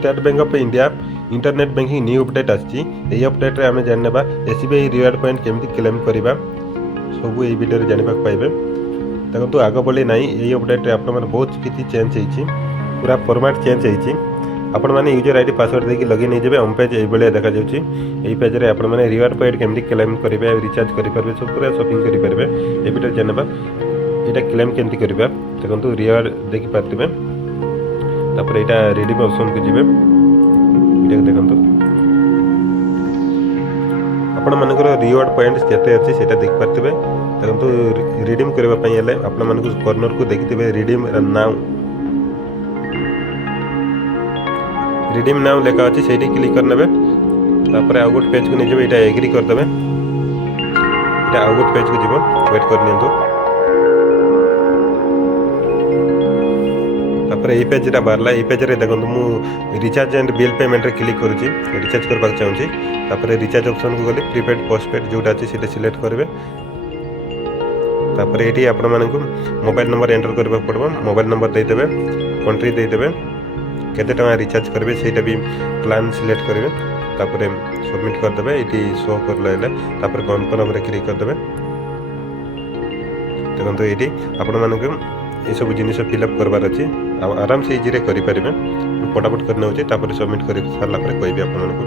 State bank of India internet banking new update आसी update आम जानवा एसबीआई रिवार्ड पॉइंट केमती क्लेम करवा सब ये वीडियो जानवा पाइबे। देखो आग भली ना ये अपडेट आप बहुत किसी चेंज हो पूरा फॉर्मेट चेंज होती आपण मैंने यूजर आईडी पासवर्ड देके लॉगिन हो जाए होम पेज ये देखा जाए पेज रे आपण मैंने रिवार्ड पॉइंट केमती क्लेम करेंगे रिचार्ज करेंगे सब पूरा शॉपिंग करेंगे ये वीडियो जानवा यहाँ क्लेम केमती करवा देखो रिवार्ड देखिपारे तापर यहाँ रिडीम ऑप्शन को जी वीडियो देखो आपण मानकर रिवार्ड पॉइंट केते अच्छी से देखिपारे देखो रिडीम करने आपण मान कॉर्नर को देखिथे रिडीम नाउ रिडीम नाउ लेखा अच्छी से क्लिक करने तापर आउ गोटे पेज को नहीं जाए यहाँ एग्री करदे यहाँ आउ गोटे पेज को जीव वेट कर तापर ये पेज बाहरला ये पेज देखो मुझे रिचार्ज एंड बिल पेमेंट रे क्लिक करुँची रिचार्ज करने चाहूँगी तापर रिचार्ज ऑप्शन को गली प्रीपेड पोस्टपेड जोटा अच्छी से सिलेक्ट करेंगे तापर ये आपण मानक मोबाइल नंबर एंटर करने पड़ो मोबाइल नंबर देदेवे कंट्री देदेवे केते टका रिचार्ज करेंगे ସେଇଟା भी प्लान सिलेक्ट करेंगे तापर सबमिट करदे ये शो कर तापर कन्फर्म रे क्लिक करदे देखो ये आपण मानक ये सब जिनिस फिलअप करवार अच्छी आराम से इजी रे करें फटाफट करने सबमिट कर सारा कहबी आपको